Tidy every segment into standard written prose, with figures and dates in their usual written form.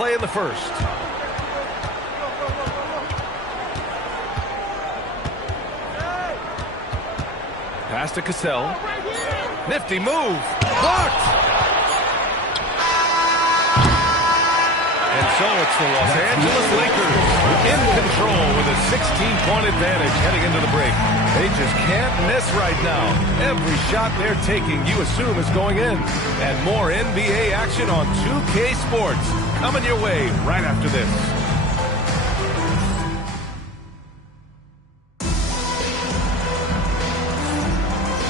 play in the first. Pass to Cassell. Nifty move. Blocked. And so it's the Los Angeles Lakers in control with a 16-point advantage heading into the break. They just can't miss right now. Every shot they're taking, you assume, is going in. And more NBA action on 2K Sports coming your way right after this.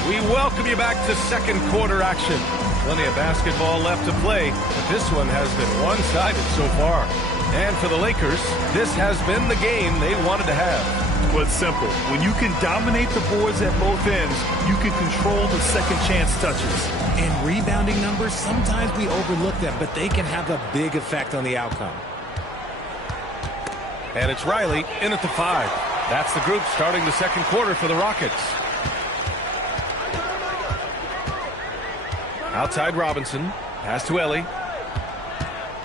We welcome you back to second quarter action. Plenty of basketball left to play, but this one has been one-sided so far. And for the Lakers, this has been the game they wanted to have. Well, it's simple. When you can dominate the boards at both ends, you can control the second chance touches. And rebounding numbers, sometimes we overlook them, but they can have a big effect on the outcome. And it's Riley in at the 5. That's the group starting the second quarter for the Rockets. Outside Robinson. Pass to Ellie.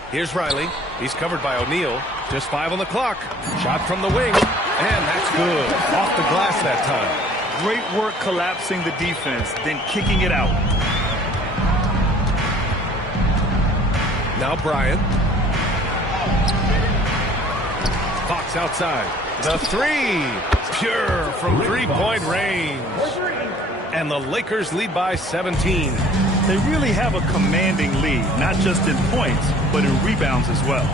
Here's Riley. He's covered by O'Neal. Just 5 on the clock. Shot from the wing. And that's good. Off the glass that time. Great work collapsing the defense, then kicking it out. Now Bryant. Fox outside. The 3. Pure from three-point range. And the Lakers lead by 17. They really have a commanding lead, not just in points, but in rebounds as well.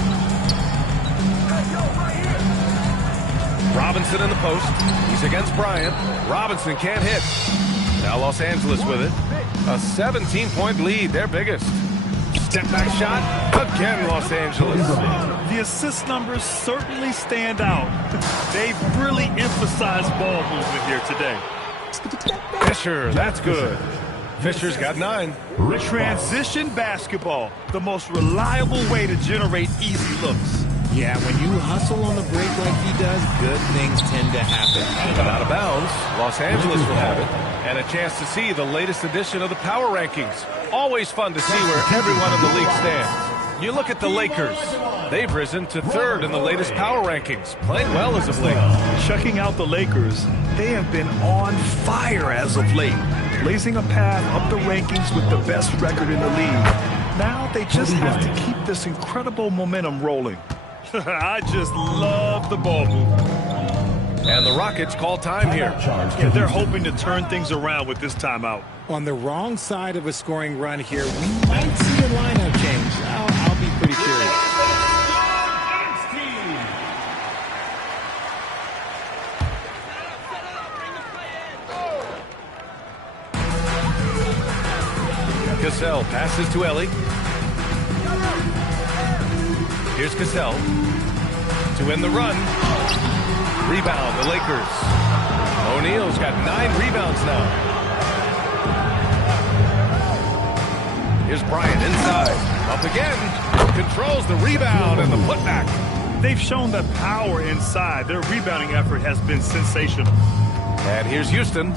Robinson in the post. He's against Bryant. Robinson can't hit. Now Los Angeles with it. A 17-point lead, their biggest. Step-back shot. Again, Los Angeles. The assist numbers certainly stand out. They've really emphasized ball movement here today. Fisher, that's good. Fisher's got 9. Transition basketball, the most reliable way to generate easy looks. Yeah, when you hustle on the break like he does, good things tend to happen. But out of bounds, Los Angeles will have it. And a chance to see the latest edition of the power rankings. Always fun to see where everyone in the league stands. You look at the Lakers. They've risen to 3rd in the latest power rankings. Playing well as of late. Checking out the Lakers, they have been on fire as of late. Blazing a path up the rankings with the best record in the league. Now they just have to keep this incredible momentum rolling. I just love the ball movement. And the Rockets call time here. Yeah, they're hoping to turn things around with this timeout. On the wrong side of a scoring run here, we might see a lineup change. I'll be pretty curious. Cassell passes to Ellie. Here's Cassell to win the run. Rebound, the Lakers. O'Neal's got 9 rebounds now. Here's Bryant inside. Up again. Controls the rebound and the putback. They've shown that power inside. Their rebounding effort has been sensational. And here's Houston.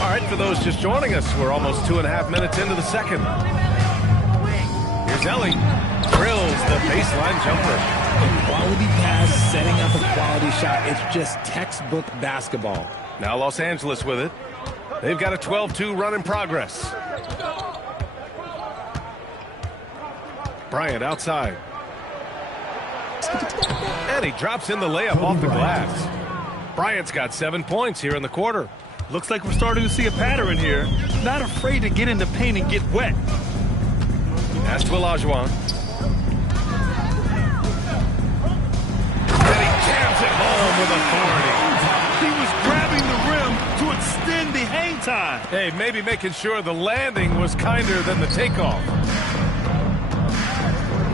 All right, for those just joining us, we're almost 2.5 minutes into the second. Here's Ellie. Drills the baseline jumper. A quality pass, setting up a quality shot. It's just textbook basketball. Now Los Angeles with it. They've got a 12-2 run in progress. Bryant outside. And he drops in the layup off the glass. Bryant's got 7 points here in the quarter. Looks like we're starting to see a pattern here. Not afraid to get in the paint and get wet. Pass to Olajuwon. And he jams it home with authority. He was grabbing the rim to extend the hang time. Hey, maybe making sure the landing was kinder than the takeoff.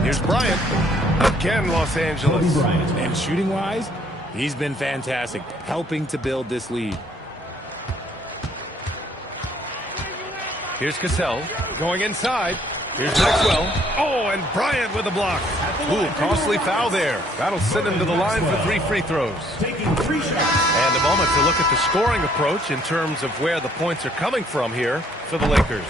Here's Bryant. Again, Los Angeles. And shooting-wise, he's been fantastic, helping to build this lead. Here's Cassell going inside. Here's Maxwell. Oh, and Bryant with a block. Ooh, costly foul there. That'll send him to the line for 3 free throws. And a moment to look at the scoring approach in terms of where the points are coming from here for the Lakers.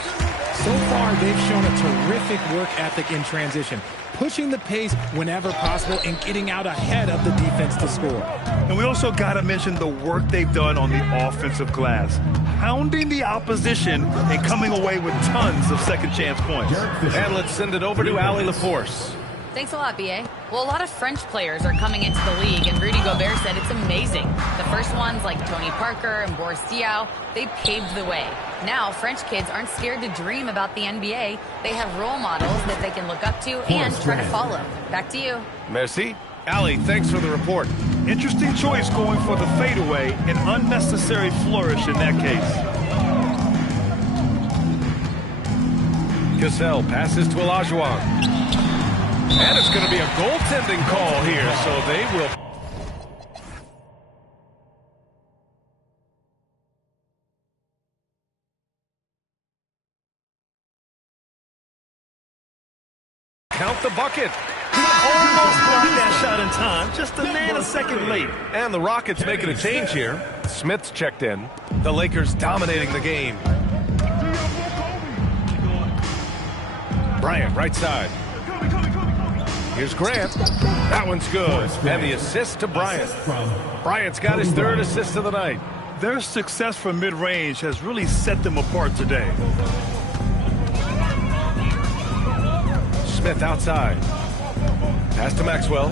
So far, they've shown a terrific work ethic in transition, pushing the pace whenever possible and getting out ahead of the defense to score. And we also got to mention the work they've done on the offensive glass, hounding the opposition and coming away with tons of second chance points. And let's send it over to Allie LaForce. Thanks a lot, B.A. Well, a lot of French players are coming into the league, and Rudy Gobert said it's amazing. The first ones, like Tony Parker and Boris Diaw, they paved the way. Now, French kids aren't scared to dream about the NBA. They have role models that they can look up to and try to follow. Back to you. Merci. Allie, thanks for the report. Interesting choice going for the fadeaway, an unnecessary flourish in that case. Cassell passes to Olajuwon. And it's going to be a goaltending call here, so they will count the bucket. Almost blocked that shot in time, just a nanosecond late. And the Rockets making a change here. Smith's checked in. The Lakers dominating the game. Bryant, right side. Here's Grant. That one's good. And the assist to Bryant. Bryant's got his third assist of the night. Their success from mid-range has really set them apart today. Smith outside. Pass to Maxwell.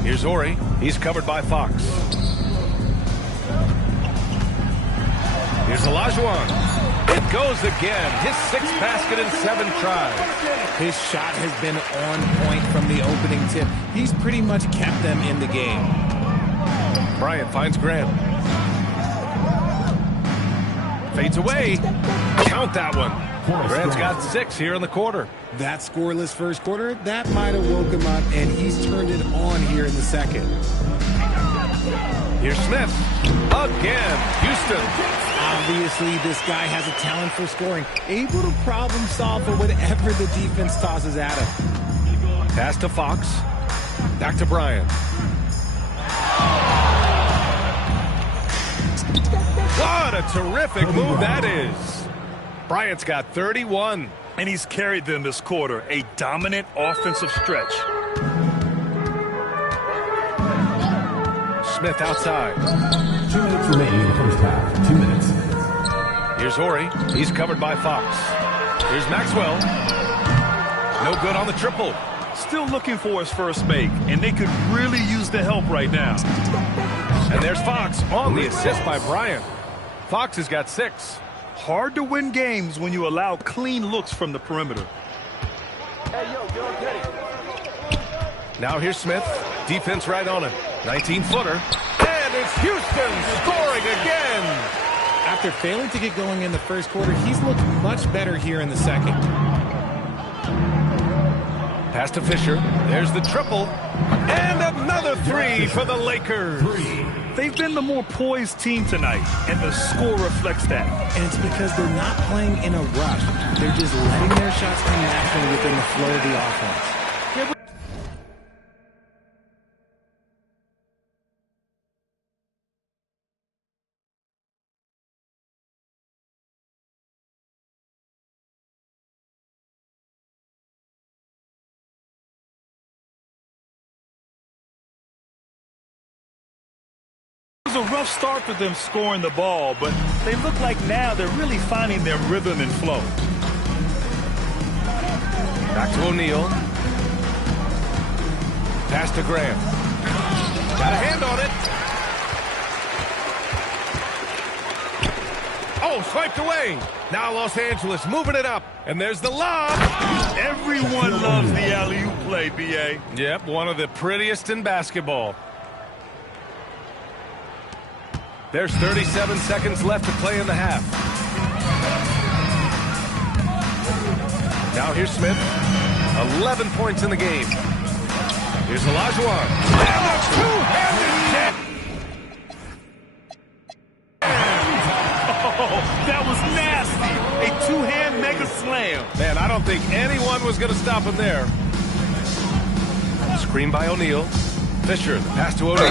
Here's Ori. He's covered by Fox. Here's Olajuwon. It goes again. His sixth basket in 7 tries. His shot has been on point from the opening tip. He's pretty much kept them in the game. Bryant finds Grant. Fades away. Count that one. Grant's got 6 here in the quarter. That scoreless first quarter, that might have woke him up, and he's turned it on here in the second. Here's Smith. Again. Houston. Obviously, this guy has a talent for scoring, able to problem solve for whatever the defense tosses at him. Pass to Fox. Back to Bryant. What a terrific move that is. Bryant's got 31. And he's carried them this quarter, a dominant offensive stretch. Smith outside. 2 minutes remaining in the first half. 2 minutes. Here's Ori. He's covered by Fox. Here's Maxwell. No good on the triple. Still looking for his first make, and they could really use the help right now. And there's Fox on the assist by Bryant. Fox has got 6. Hard to win games when you allow clean looks from the perimeter. Now here's Smith. Defense right on him. 19-footer. And it's Houston scoring again. After failing to get going in the first quarter, he's looked much better here in the second. Pass to Fisher. There's the triple. And another 3 for the Lakers. They've been the more poised team tonight, and the score reflects that. And it's because they're not playing in a rush. They're just letting their shots come naturally within the flow of the offense. It was a rough start for them scoring the ball, but they look like now they're really finding their rhythm and flow. Back to O'Neal. Pass to Graham. Got a hand on it. Oh, swiped away. Now Los Angeles moving it up. And there's the lob. Everyone loves the alley-oop play, B.A. Yep, one of the prettiest in basketball. There's 37 seconds left to play in the half. Now here's Smith. 11 points in the game. Here's Olajuwon. And a two-handed Oh, that was nasty. A two-hand mega slam. Man, I don't think anyone was going to stop him there. Screen by O'Neal. Fisher, the pass to O'Neal.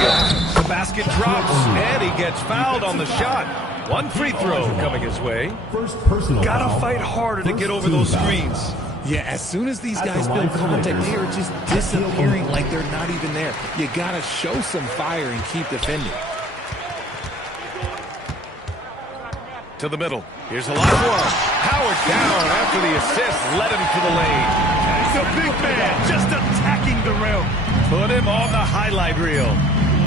The basket drops, and he gets fouled on the shot. One free throw coming his way. First personal Gotta foul. fight harder to First get over team those foul. screens. Yeah, as soon as these At the guys line build for contact, Lakers. they are just disappearing like they're not even there. You got to show some fire and keep defending. To the middle. Here's a lot for him. Howard down after the assist. Led him to the lane. He's a big man, just attacking the rim. Put him on the highlight reel.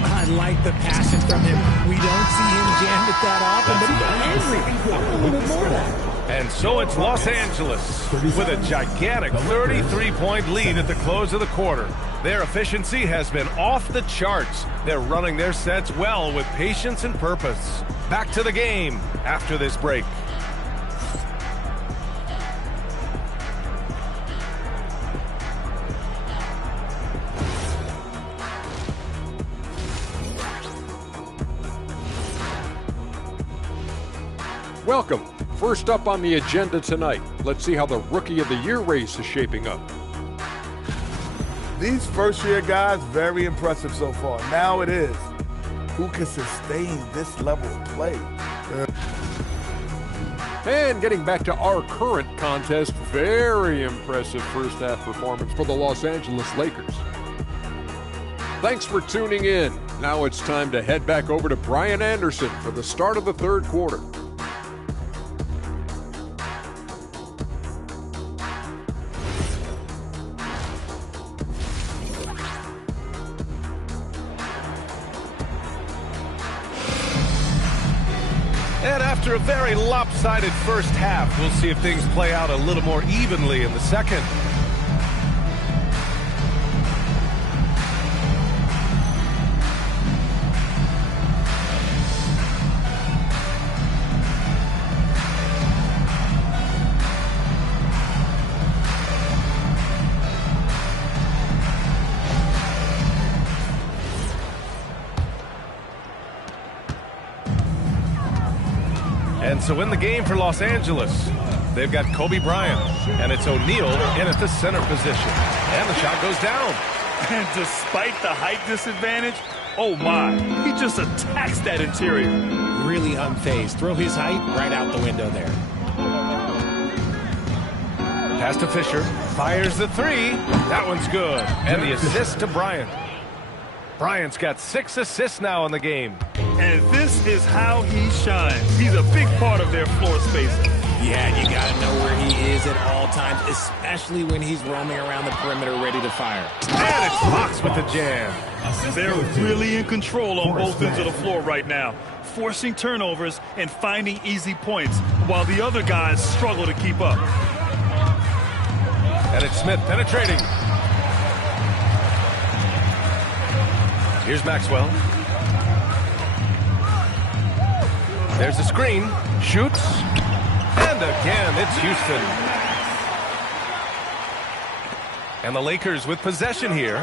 I like the passion from him. We don't see him jam it that often, but he's angry. I want a little bit more of that. And so it's Los Angeles with a gigantic 33-point lead at the close of the quarter. Their efficiency has been off the charts. They're running their sets well with patience and purpose. Back to the game after this break. Welcome. First up on the agenda tonight, let's see how the Rookie of the Year race is shaping up. These first-year guys, very impressive so far. Now it is, who can sustain this level of play? And getting back to our current contest, very impressive first half performance for the Los Angeles Lakers. Thanks for tuning in. Now it's time to head back over to Brian Anderson for the start of the third quarter. And after a very lopsided first half, we'll see if things play out a little more evenly in the second. And so in the game for Los Angeles, they've got Kobe Bryant, and it's O'Neal in at the center position. And the shot goes down. And despite the height disadvantage, oh my, he just attacks that interior. Really unfazed. Throw his height right out the window there. Pass to Fisher, fires the three. That one's good. And the assist to Bryant. Bryant's got 6 assists now in the game. And this is how he shines. He's a big part of their floor spacing. Yeah, you got to know where he is at all times, especially when he's roaming around the perimeter ready to fire. And it's Fox with the jam. They're really in control on both ends of the floor right now, forcing turnovers and finding easy points while the other guys struggle to keep up. And it's Smith penetrating. Here's Maxwell. There's a screen. Shoots. And again, it's Houston. And the Lakers with possession here.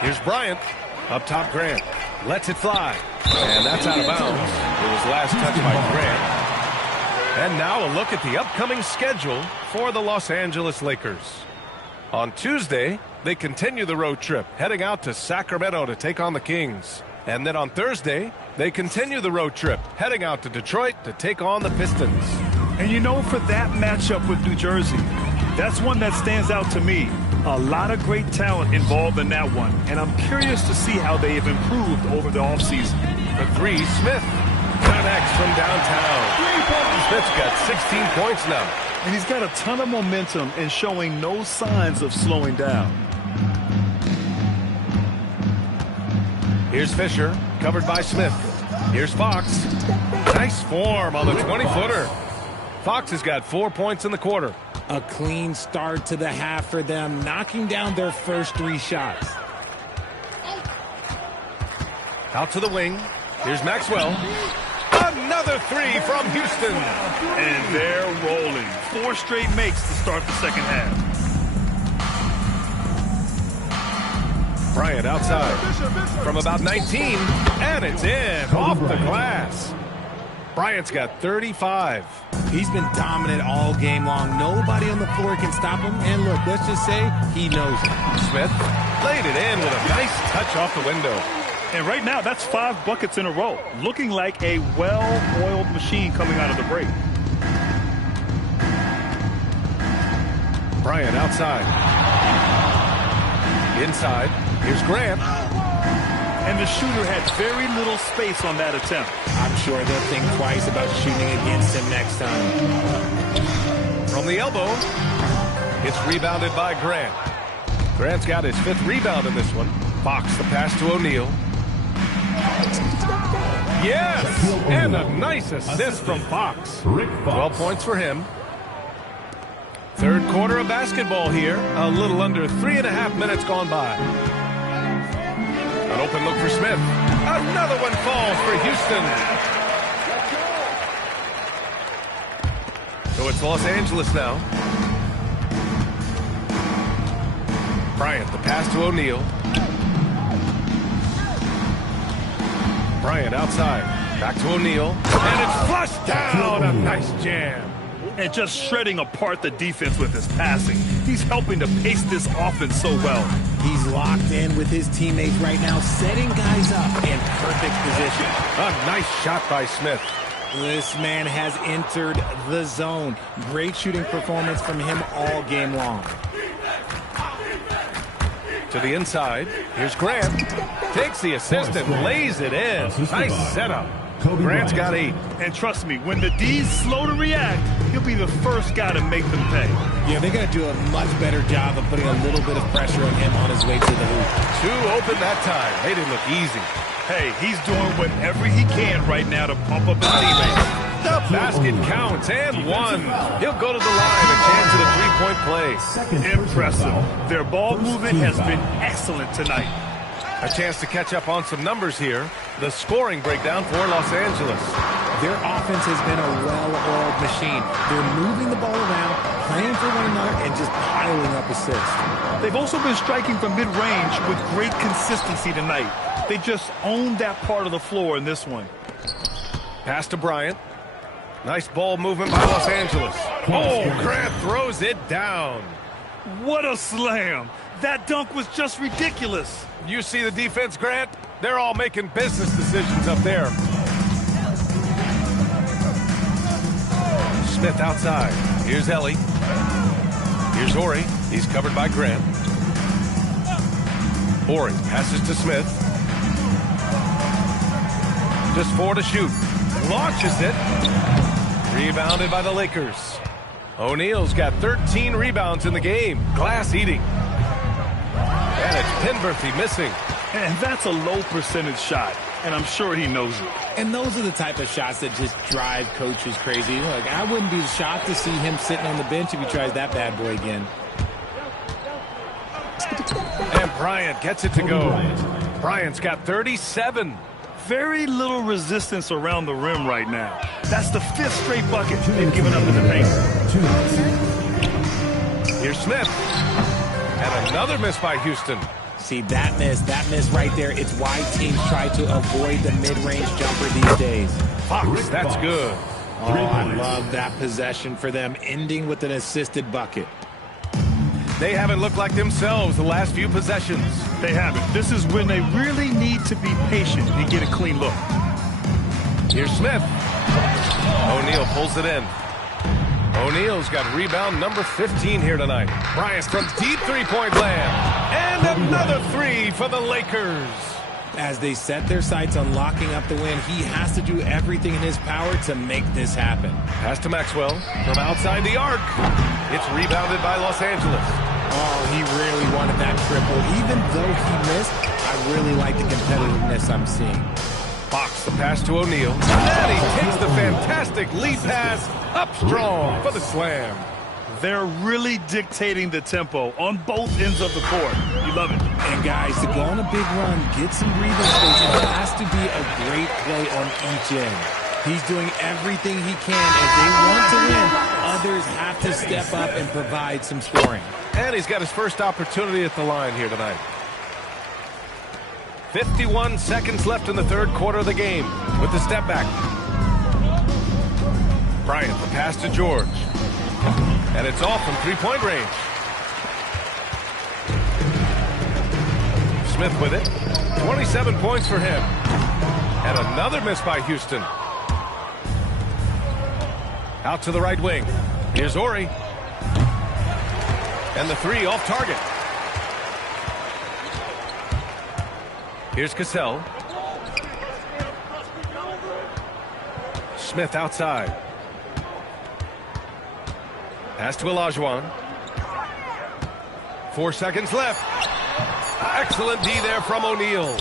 Here's Bryant. Up top, Grant. Lets it fly. And that's out of bounds. It was last touched by Grant. And now a look at the upcoming schedule for the Los Angeles Lakers. On Tuesday, they continue the road trip, heading out to Sacramento to take on the Kings. And then on Thursday, they continue the road trip, heading out to Detroit to take on the Pistons. And you know, for that matchup with New Jersey, that's one that stands out to me. A lot of great talent involved in that one, and I'm curious to see how they have improved over the offseason. For three, Smith connects from downtown. Smith's got 16 points now. And he's got a ton of momentum and showing no signs of slowing down. Here's Fisher, covered by Smith. Here's Fox. Nice form on the 20-footer. Fox has got 4 points in the quarter. A clean start to the half for them, knocking down their first 3 shots. Out to the wing. Here's Maxwell. Another 3 from Houston. And they're rolling. 4 straight makes to start the second half. Bryant outside from about 19, and it's in off the glass. Bryant's got 35. He's been dominant all game long. Nobody on the floor can stop him. And look, let's just say he knows it. Smith laid it in with a nice touch off the window. And right now, that's 5 buckets in a row. Looking like a well-oiled machine coming out of the break. Bryant outside. Inside. Here's Grant. And the shooter had very little space on that attempt. I'm sure they'll think twice about shooting against him next time. From the elbow. It's rebounded by Grant. Grant's got his 5th rebound in this one. Fox the pass to O'Neal. Yes! And a nice assist from Fox. 12 points for him. Third quarter of basketball here. A little under 3.5 minutes gone by. An open look for Smith. Another one falls for Houston. So it's Los Angeles now. Bryant, the pass to O'Neal. Bryant outside. Back to O'Neal. And it's flushed down. A nice jam. And just shredding apart the defense with his passing. He's helping to pace this offense so well. He's locked in with his teammates right now, setting guys up in perfect position. A nice shot by Smith. This man has entered the zone. Great shooting performance from him all game long. To the inside. Here's Grant. Takes the assist and lays it in. Nice setup. Grant's got 8. And trust me, when the D's slow to react, he'll be the first guy to make them pay. Yeah, they're going to do a much better job of putting a little bit of pressure on him on his way to the hoop. 2 open that time. They didn't look easy. Hey, he's doing whatever he can right now to pump up his teammates. The basket counts and 1. He'll go to the line. A chance at a 3-point play. Impressive. Their ball movement has been excellent tonight. A chance to catch up on some numbers here. The scoring breakdown for Los Angeles. Their offense has been a well-oiled machine. They're moving the ball around, playing for one another, and just piling up assists. They've also been striking from mid-range with great consistency tonight. They just owned that part of the floor in this one. Pass to Bryant. Nice ball movement by Los Angeles. Oh, Grant throws it down. What a slam. That dunk was just ridiculous. You see the defense, Grant? They're all making business decisions up there. Smith outside. Here's Ellie. Here's Horry. He's covered by Grant. Horry passes to Smith. Just 4 to shoot. Launches it. Rebounded by the Lakers. O'Neal's got 13 rebounds in the game. Glass eating. And it's Penberthy missing. And that's a low percentage shot. And I'm sure he knows it. And those are the type of shots that just drive coaches crazy. Like, I wouldn't be shocked to see him sitting on the bench if he tries that bad boy again. And Bryant gets it to go. Bryant's got 37. Very little resistance around the rim right now. That's the 5th straight bucket they've given up in the paint. Here's Smith. And another miss by Houston. See, that miss right there, it's why teams try to avoid the mid-range jumper these days. Fox, that's good. Oh, I love that possession for them, ending with an assisted bucket. They haven't looked like themselves the last few possessions. They haven't. This is when they really need to be patient and get a clean look. Here's Smith. O'Neal pulls it in. O'Neal's got rebound number 15 here tonight. Bryant from deep 3-point land. And another 3 for the Lakers. As they set their sights on locking up the win, he has to do everything in his power to make this happen. Pass to Maxwell from outside the arc. It's rebounded by Los Angeles. Oh, he really wanted that triple. Even though he missed, I really like the competitiveness I'm seeing. Fox the pass to O'Neal. And he takes the fantastic lead pass up strong for the slam. They're really dictating the tempo on both ends of the court. You love it. And guys, to go on a big run, get some breathing space, it has to be a great play on each end. He's doing everything he can. If they want to win, others have to step up and provide some scoring. And he's got his first opportunity at the line here tonight. 51 seconds left in the third quarter of the game with the step back. Bryant, the pass to George. And it's off from 3-point range. Smith with it. 27 points for him. And another miss by Houston. Out to the right wing. Here's Ori. And the three off target. Here's Cassell. Smith outside. Pass to Olajuwon. 4 seconds left. Excellent D there from O'Neal.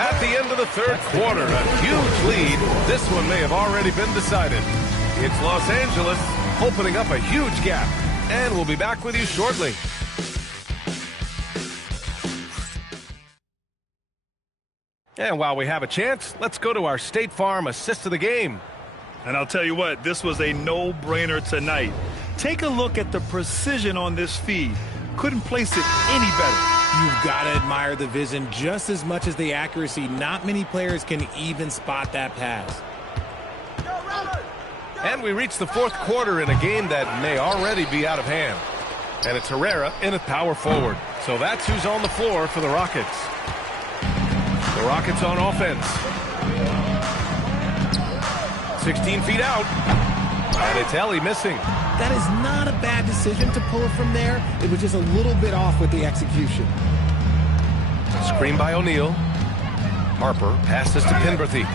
At the end of the third quarter, a huge lead. This one may have already been decided. It's Los Angeles opening up a huge gap. And we'll be back with you shortly. And while we have a chance, let's go to our State Farm assist of the game. And I'll tell you what, this was a no-brainer tonight. Take a look at the precision on this feed. Couldn't place it any better. You've got to admire the vision just as much as the accuracy. Not many players can even spot that pass. And we reach the fourth quarter in a game that may already be out of hand. And it's Herrera in at power forward. So that's who's on the floor for the Rockets. The Rockets on offense. 16 feet out. And it's Ellie missing. That is not a bad decision to pull it from there. It was just a little bit off with the execution. Screen by O'Neal. Harper passes to Penberthy.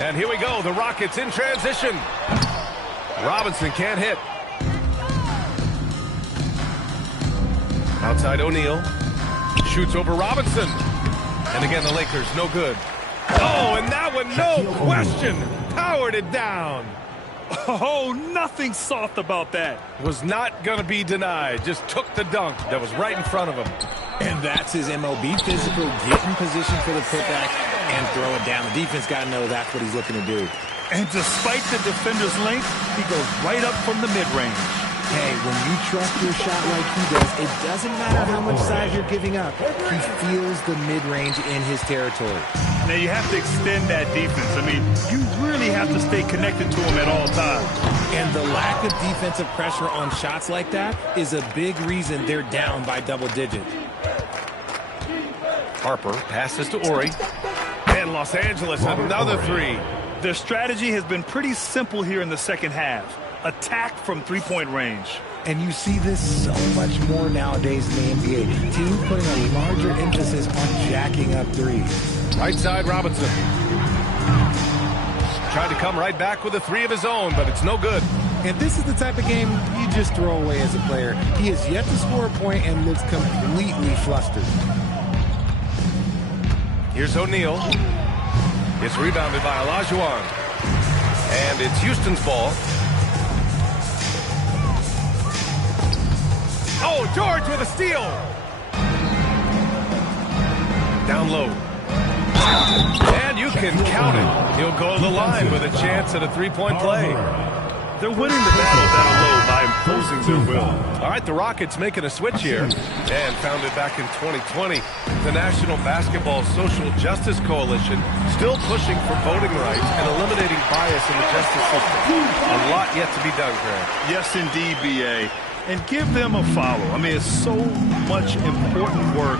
And here we go. The Rockets in transition. Robinson can't hit. Outside O'Neal. Shoots over Robinson. And again, the Lakers, no good. Oh, and that one, no question, powered it down. Oh, nothing soft about that. Was not going to be denied. Just took the dunk that was right in front of him. And that's his MO. Be physical, get in position for the putback, and throw it down. The defense got to know that's what he's looking to do. And despite the defender's length, he goes right up from the mid-range. Hey, when you trust your shot like he does, it doesn't matter how much size you're giving up. He feels the mid-range in his territory. Now, you have to extend that defense. I mean, you really have to stay connected to him at all times. And the lack of defensive pressure on shots like that is a big reason they're down by double digits. Harper passes to Ori. And Los Angeles, another three. Their strategy has been pretty simple here in the second half. Attack from three-point range. And you see this so much more nowadays in the NBA. Teams putting a larger emphasis on jacking up threes. Right side, Robinson. Tried to come right back with a three of his own, but it's no good. And this is the type of game you just throw away as a player. He has yet to score a point and looks completely flustered. Here's O'Neal. It's rebounded by Olajuwon. And it's Houston's ball. Oh, George with a steal. Down low. And you can count it. He'll go to the line with a chance at a three-point play. They're winning the battle down low by imposing their will. All right, the Rockets making a switch here. And founded back in 2020, the National Basketball Social Justice Coalition still pushing for voting rights and eliminating bias in the justice system. A lot yet to be done, Greg. Yes, indeed, B.A. And give them a follow. I mean, it's so much important work,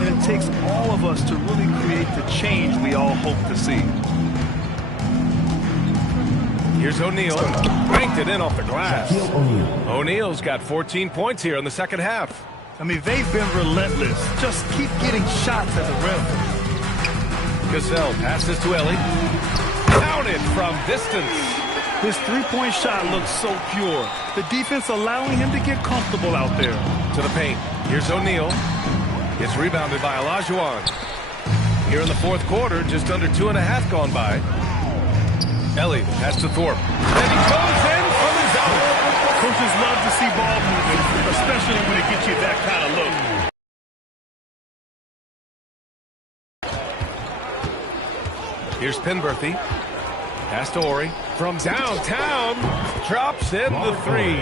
and it takes all of us to really create the change we all hope to see. Here's O'Neal. Banked it in off the glass. O'Neal's got 14 points here in the second half. I mean, they've been relentless. Just keep getting shots at the rim. Cassell passes to Ellie. Counted from distance. His three-point shot looks so pure. The defense allowing him to get comfortable out there. To the paint. Here's O'Neal. It's rebounded by Olajuwon. Here in the fourth quarter, just under 2.5 gone by. Ellie has to Thorpe. And he goes in from his own. Coaches love to see ball movement, especially when it gets you that kind of look. Here's Penberthy. Pass to Ori. From downtown, drops in the three.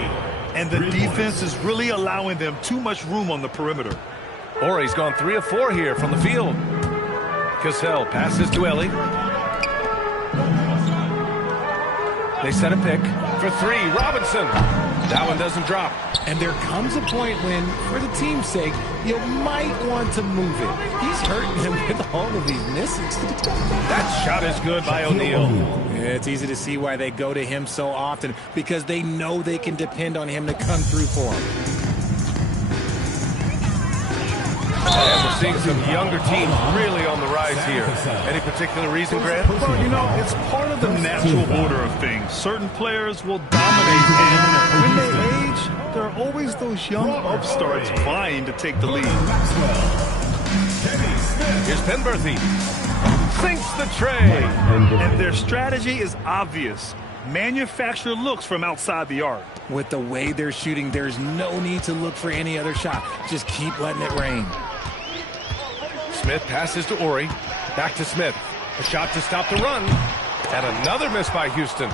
And the defense is really allowing them too much room on the perimeter. Ori's gone 3 of 4 here from the field. Cassell passes to Ellie. They set a pick for three. Robinson. That one doesn't drop. And there comes a point when, for the team's sake, you might want to move it. He's hurting him with all of these misses. That shot is good by O'Neal. It's easy to see why they go to him so often, because they know they can depend on him to come through for them. And we're seeing some younger teams really on the rise here. Any particular reason, Grant? Well, you know, it's part of the natural order of things. Certain players will dominate, and when they age, there are always those young upstarts vying to take the lead. Here's Penberthy. Sinks the tray. And their strategy is obvious. Manufacture looks from outside the arc. With the way they're shooting, there's no need to look for any other shot. Just keep letting it rain. Smith passes to Ori. Back to Smith. A shot to stop the run. And another miss by Houston.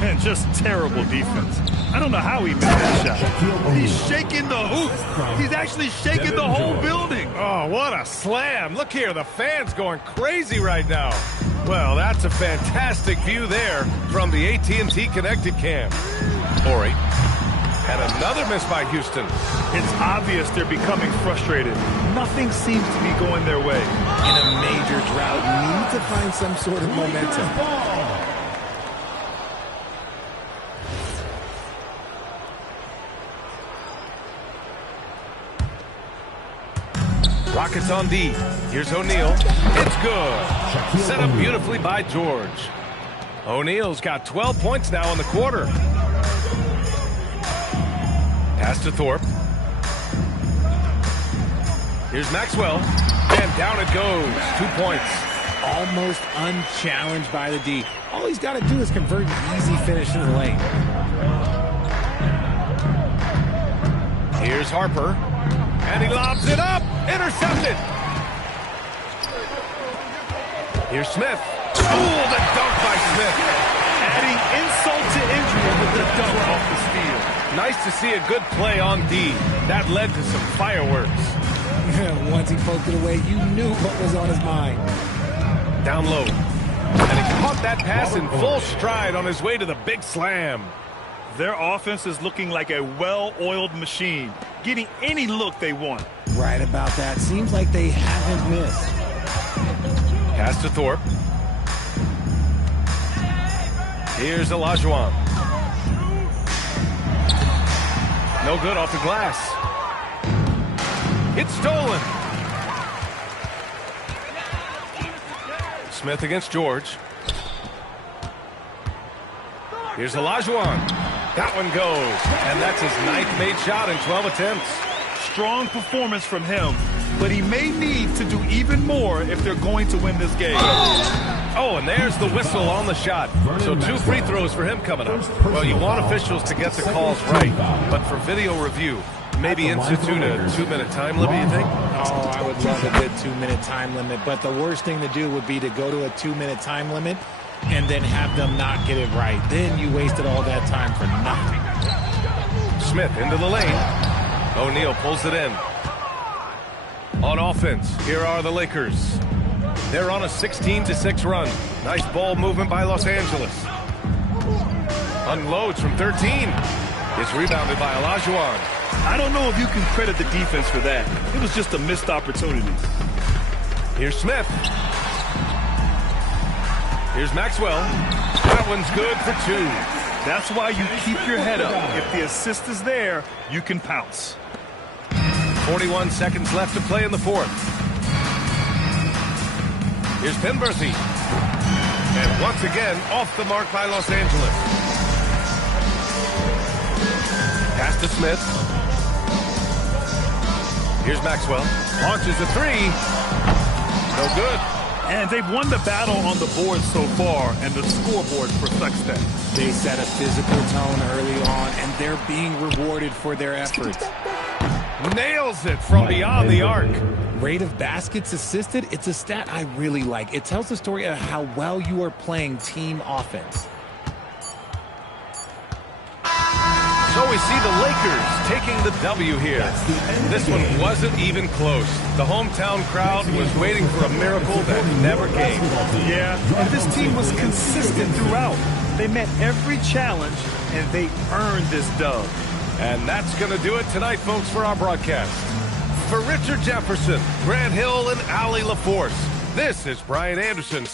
And just terrible defense. I don't know how he missed that shot. He's shaking the hoop. He's actually shaking the whole building. Oh, what a slam. Look here, the fans going crazy right now. Well, that's a fantastic view there from the AT&T Connected Cam. Ori. And another miss by Houston. It's obvious they're becoming frustrated. Nothing seems to be going their way. In a major drought, need to find some sort of momentum. Rockets on D. Here's O'Neal. It's good. Set up beautifully by George. O'Neal's got 12 points now in the quarter. Pass to Thorpe. Here's Maxwell. And down it goes. 2 points. Almost unchallenged by the D. All he's got to do is convert an easy finish in the lane. Here's Harper. And he lobs it up. Intercepted. Here's Smith. Ooh, the dunk by Smith. Adding insult to injury with the dunk off the steal. Nice to see a good play on D. That led to some fireworks. Once he poked it away, you knew what was on his mind. Down low. And he caught that pass in full stride on his way to the big slam. Their offense is looking like a well-oiled machine, getting any look they want. Right about that. Seems like they haven't missed. Pass to Thorpe. Here's Olajuwon. No good off the glass. It's stolen. Smith against George. Here's Olajuwon. That one goes. And that's his 9th made shot in 12 attempts. Strong performance from him, but he may need to do even more if they're going to win this game. Oh, and there's the whistle on the shot. So 2 free throws for him coming up. Well, you want officials to get the calls right, but for video review, maybe institute a 2-minute time limit, you think? Oh, I would love a good 2-minute time limit, but the worst thing to do would be to go to a 2-minute time limit and then have them not get it right. Then you wasted all that time for nothing. Smith into the lane. O'Neal pulls it in. On offense, here are the Lakers. They're on a 16-6 run. Nice ball movement by Los Angeles. Unloads from 13. It's rebounded by Olajuwon. I don't know if you can credit the defense for that. It was just a missed opportunity. Here's Smith. Here's Maxwell. That one's good for 2. That's why you keep your head up. If the assist is there, you can pounce. 41 seconds left to play in the 4th. Here's Penberthy. And once again, off the mark by Los Angeles. Pass to Smith. Here's Maxwell. Launches a 3. No good. And they've won the battle on the board so far, and the scoreboard reflects that. They set a physical tone early on, and they're being rewarded for their efforts. Nails it from beyond the arc. Rate of baskets assisted, it's a stat I really like. It tells the story of how well you are playing team offense. So we see the Lakers taking the W here. This one wasn't even close. The hometown crowd was waiting for a miracle that never came. Yeah, and this team was consistent throughout. They met every challenge, and they earned this dub. And that's going to do it tonight, folks, for our broadcast. For Richard Jefferson, Grant Hill, and Allie LaForce, this is Brian Anderson.